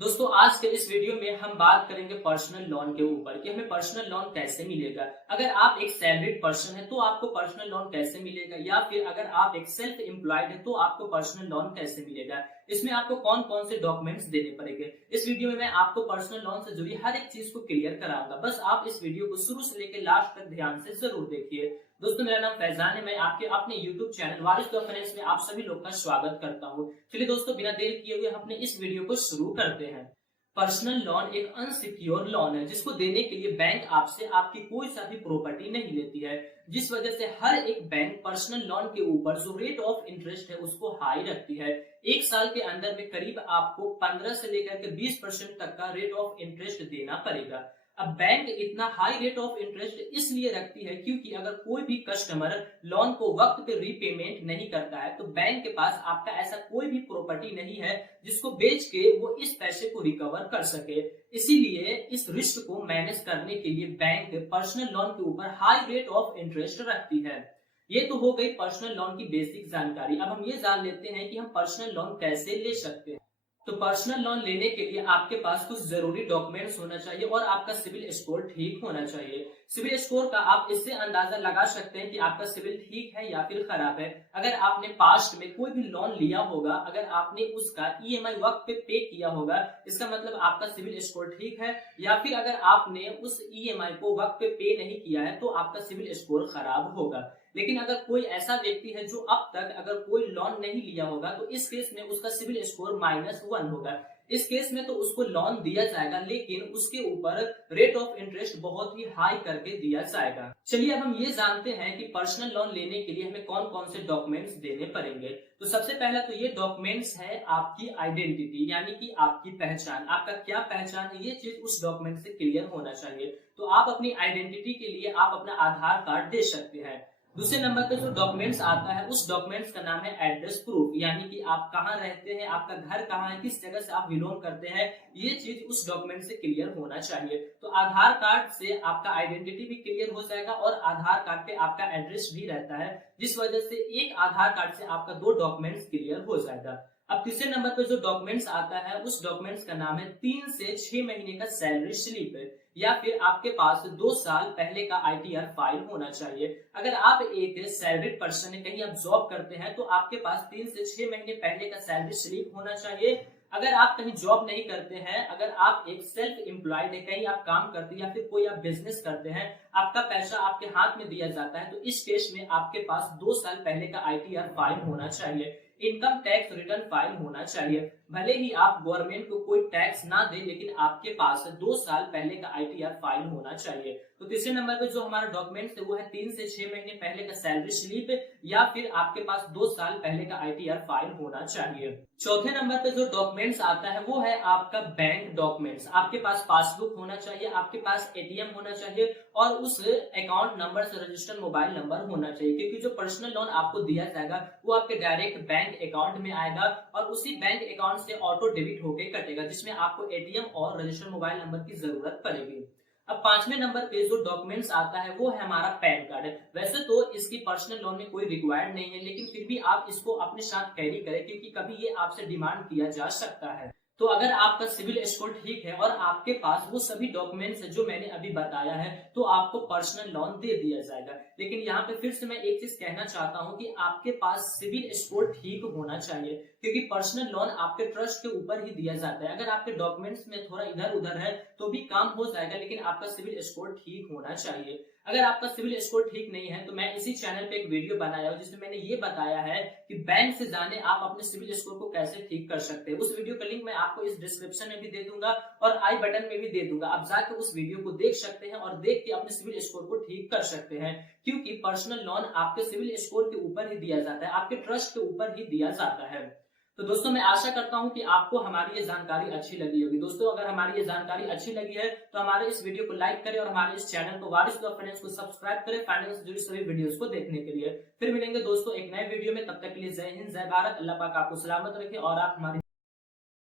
दोस्तों आज के इस वीडियो में हम बात करेंगे पर्सनल लोन के ऊपर कि हमें पर्सनल लोन कैसे मिलेगा। अगर आप एक सैलरीड पर्सन है तो आपको पर्सनल लोन कैसे मिलेगा, या फिर अगर आप एक सेल्फ एम्प्लॉयड है तो आपको पर्सनल लोन कैसे मिलेगा। इसमें आपको कौन कौन से डॉक्यूमेंट्स देने पड़ेंगे। इस वीडियो में मैं आपको पर्सनल लोन से जुड़ी हर एक चीज को क्लियर कराऊंगा। बस आप इस वीडियो को शुरू से लेकर लास्ट तक ध्यान से जरूर देखिए। दोस्तों मेरा नाम फैजान है, मैं आपके अपने YouTube channel Waris the finance में आप सभी लोग का स्वागत करता हूँ। चलिए दोस्तों बिना देर किए हुए अपने इस वीडियो को शुरू करते हैं। पर्सनल लोन एक अनसिक्योर लोन है जिसको देने के लिए बैंक आपसे आपकी कोई सा भी प्रॉपर्टी नहीं लेती है, जिस वजह से हर एक बैंक पर्सनल लोन के ऊपर जो रेट ऑफ इंटरेस्ट है उसको हाई रखती है। एक साल के अंदर में करीब आपको 15 से लेकर के 20% तक का रेट ऑफ इंटरेस्ट देना पड़ेगा। अब बैंक इतना हाई रेट ऑफ इंटरेस्ट इसलिए रखती है क्योंकि अगर कोई भी कस्टमर लोन को वक्त पे रीपेमेंट नहीं करता है तो बैंक के पास आपका ऐसा कोई भी प्रॉपर्टी नहीं है जिसको बेच के वो इस पैसे को रिकवर कर सके। इसीलिए इस रिस्क को मैनेज करने के लिए बैंक पर्सनल लोन के ऊपर हाई रेट ऑफ इंटरेस्ट रखती है। ये तो हो गई पर्सनल लोन की बेसिक जानकारी। अब हम ये जान लेते हैं कि हम पर्सनल लोन कैसे ले सकते हैं। तो पर्सनल लोन लेने के लिए आपके पास कुछ जरूरी डॉक्यूमेंट्स होना चाहिए और आपका सिविल स्कोर ठीक होना चाहिए। सिविल स्कोर का आप इससे अंदाजा लगा सकते हैं कि आपका सिविल ठीक है या फिर खराब है। अगर आपने पास्ट में कोई भी लोन लिया होगा, अगर आपने उसका ईएमआई वक्त पे किया होगा, इसका मतलब आपका सिविल स्कोर ठीक है। या फिर अगर आपने उस ईएमआई को वक्त पे नहीं किया है तो आपका सिविल स्कोर खराब होगा। लेकिन अगर कोई ऐसा व्यक्ति है जो अब तक अगर कोई लोन नहीं लिया होगा तो इस केस में उसका सिविल स्कोर -1 होगा। इस केस में तो उसको लोन दिया जाएगा लेकिन उसके ऊपर रेट ऑफ इंटरेस्ट बहुत ही हाई करके दिया जाएगा। चलिए अब हम ये जानते हैं कि पर्सनल लोन लेने के लिए हमें कौन कौन से डॉक्यूमेंट्स देने पड़ेंगे। तो सबसे पहला तो ये डॉक्यूमेंट्स है आपकी आइडेंटिटी, यानी कि आपकी पहचान। आपका क्या पहचान है ये चीज उस डॉक्यूमेंट से क्लियर होना चाहिए। तो आप अपनी आइडेंटिटी के लिए आप अपना आधार कार्ड दे सकते हैं। दूसरे नंबर पे जो डॉक्यूमेंट्स आता है उस डॉक्यूमेंट्स का नाम है एड्रेस प्रूफ, यानी कि आप कहाँ रहते हैं, आपका घर कहाँ है, किस जगह से आप बिलोंग करते हैं, ये चीज उस डॉक्यूमेंट से क्लियर होना चाहिए। तो आधार कार्ड से आपका आइडेंटिटी भी क्लियर हो जाएगा और आधार कार्ड पे आपका एड्रेस भी रहता है, जिस वजह से एक आधार कार्ड से आपका 2 डॉक्यूमेंट्स क्लियर हो जाएगा। अब तीसरे नंबर पे जो डॉक्यूमेंट्स आता है उस डॉक्यूमेंट्स का नाम है 3 से 6 महीने का सैलरी स्लिप, या फिर आपके पास 2 साल पहले का आईटीआर फाइल होना चाहिए। अगर आप एक सैलरीड पर्सन है, कहीं आप जॉब करते हैं तो आपके पास 3 से 6 महीने पहले का सैलरी स्लिप होना चाहिए। अगर आप कहीं जॉब नहीं करते हैं, अगर आप एक सेल्फ एम्प्लॉयड है, कहीं आप काम करते हैं या फिर कोई आप बिजनेस करते हैं, आपका पैसा आपके हाथ में दिया जाता है, तो इस केस में आपके पास 2 साल पहले का आईटीआर फाइल होना चाहिए। इनकम टैक्स रिटर्न फाइल होना चाहिए। भले ही आप गवर्नमेंट को कोई टैक्स ना दे लेकिन आपके पास 2 साल पहले का आईटीआर फाइल होना चाहिए। तो तीसरे नंबर पे जो हमारा डॉक्यूमेंट्स है वो है 3 से 6 महीने पहले का सैलरी स्लिप, या फिर आपके पास 2 साल पहले का आईटीआर फाइल होना चाहिए। चौथे नंबर पे जो डॉक्यूमेंट्स आता है वो है आपका बैंक डॉक्यूमेंट्स। आपके पास पासबुक होना चाहिए, आपके पास एटीएम होना चाहिए और उस अकाउंट नंबर से रजिस्टर्ड मोबाइल नंबर होना चाहिए, क्योंकि जो पर्सनल लोन आपको दिया जाएगा वो आपके डायरेक्ट बैंक अकाउंट में आएगा और उसी बैंक अकाउंट से ऑटो डेबिट होकर कटेगा, जिसमें आपको एटीएम और रजिस्टर्ड मोबाइल नंबर की जरूरत पड़ेगी। अब पांचवें नंबर पे जो डॉक्यूमेंट्स आता है वो है हमारा पैन कार्ड। वैसे तो इसकी पर्सनल लोन में कोई रिक्वायर्ड नहीं है, लेकिन फिर भी आप इसको अपने साथ कैरी करें क्योंकि कभी ये आपसे डिमांड किया जा सकता है। तो अगर आपका सिविल स्कोर ठीक है और आपके पास वो सभी डॉक्यूमेंट्स है जो मैंने अभी बताया है तो आपको पर्सनल लोन दे दिया जाएगा। लेकिन यहाँ पे फिर से मैं एक चीज कहना चाहता हूँ कि आपके पास सिविल स्कोर ठीक होना चाहिए, क्योंकि पर्सनल लोन आपके ट्रस्ट के ऊपर ही दिया जाता है। अगर आपके डॉक्यूमेंट्स में थोड़ा इधर उधर है तो भी काम हो जाएगा, लेकिन आपका सिविल स्कोर ठीक होना चाहिए। अगर आपका सिविल स्कोर ठीक नहीं है तो मैं इसी चैनल पे एक वीडियो बनाया हूं जिसमें मैंने ये बताया है कि बैंक से जाने आप अपने सिविल स्कोर को कैसे ठीक कर सकते हैं। उस वीडियो का लिंक मैं आपको इस डिस्क्रिप्शन में भी दे दूंगा और आई बटन में भी दे दूंगा। आप जाकर उस वीडियो को देख सकते हैं और देख के अपने सिविल स्कोर को ठीक कर सकते हैं, क्योंकि पर्सनल लोन आपके सिविल स्कोर के ऊपर ही दिया जाता है, आपके ट्रस्ट के ऊपर ही दिया जाता है। तो दोस्तों मैं आशा करता हूं कि आपको हमारी ये जानकारी अच्छी लगी होगी। दोस्तों अगर हमारी ये जानकारी अच्छी लगी है तो हमारे इस वीडियो को लाइक करें और हमारे इस चैनल को वारिस द फाइनेंस को सब्सक्राइब करें फाइनेंस से जुड़ी सभी वीडियोस को देखने के लिए। फिर मिलेंगे दोस्तों एक नए वीडियो में, तब तक के लिए जय हिंद जय भारत। अल्लाह पाक आपको सलामत रखे और आप हमारी